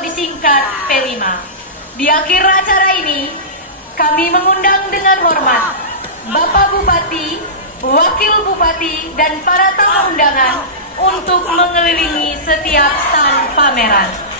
disingkat P5. Di akhir acara ini, kami mengundang dengan hormat Bapak Bupati, Wakil Bupati, dan para tamu undangan untuk mengelilingi setiap stand pameran.